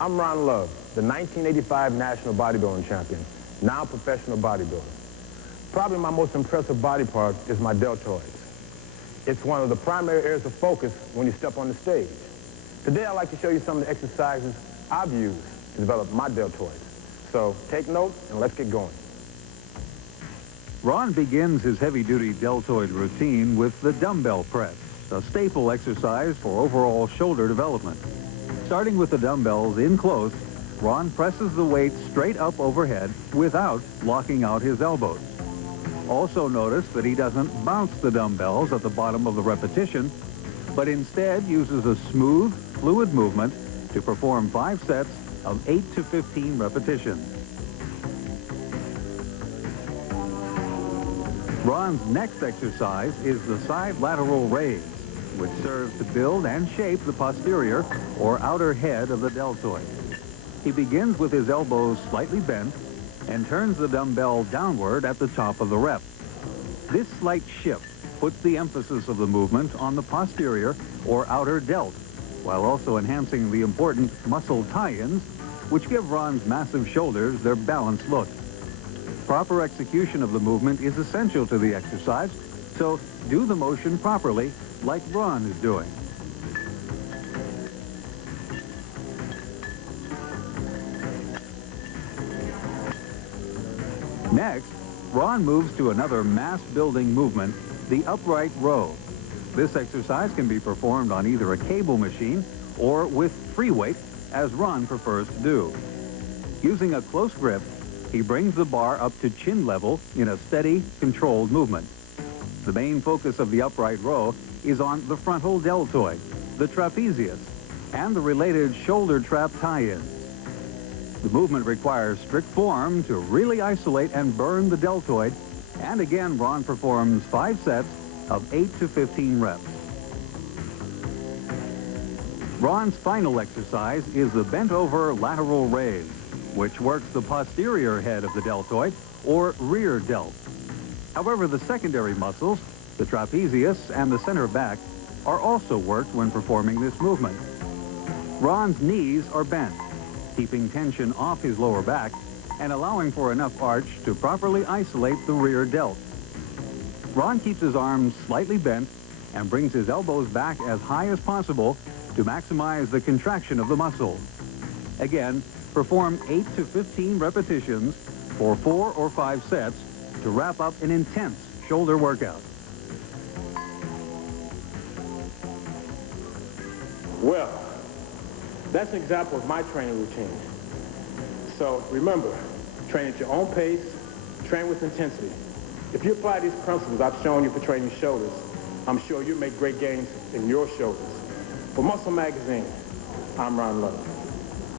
I'm Ron Love, the 1985 National Bodybuilding Champion, now professional bodybuilder. Probably my most impressive body part is my deltoids. It's one of the primary areas of focus when you step on the stage. Today I'd like to show you some of the exercises I've used to develop my deltoids. So take note and let's get going. Ron begins his heavy-duty deltoid routine with the dumbbell press, a staple exercise for overall shoulder development. Starting with the dumbbells in close, Ron presses the weight straight up overhead without locking out his elbows. Also notice that he doesn't bounce the dumbbells at the bottom of the repetition, but instead uses a smooth, fluid movement to perform 5 sets of 8 to 15 repetitions. Ron's next exercise is the side lateral raise, which serves to build and shape the posterior or outer head of the deltoid. He begins with his elbows slightly bent and turns the dumbbell downward at the top of the rep. This slight shift puts the emphasis of the movement on the posterior or outer delt, while also enhancing the important muscle tie-ins, which give Ron's massive shoulders their balanced look. Proper execution of the movement is essential to the exercise, so do the motion properly, like Ron is doing. Next, Ron moves to another mass-building movement, the upright row. This exercise can be performed on either a cable machine or with free weight, as Ron prefers to do. Using a close grip, he brings the bar up to chin level in a steady, controlled movement. The main focus of the upright row is on the frontal deltoid, the trapezius, and the related shoulder trap tie-ins. The movement requires strict form to really isolate and burn the deltoid, and again, Ron performs 5 sets of 8 to 15 reps. Ron's final exercise is the bent-over lateral raise, which works the posterior head of the deltoid, or rear delt. However, the secondary muscles, the trapezius and the center back, are also worked when performing this movement. Ron's knees are bent, keeping tension off his lower back and allowing for enough arch to properly isolate the rear delt. Ron keeps his arms slightly bent and brings his elbows back as high as possible to maximize the contraction of the muscles. Again, perform 8 to 15 repetitions for 4 or 5 sets to wrap up an intense shoulder workout. Well, that's an example of my training routine. So remember, train at your own pace, train with intensity. If you apply these principles I've shown you for training shoulders, I'm sure you'll make great gains in your shoulders. For Muscle Magazine, I'm Ron Love.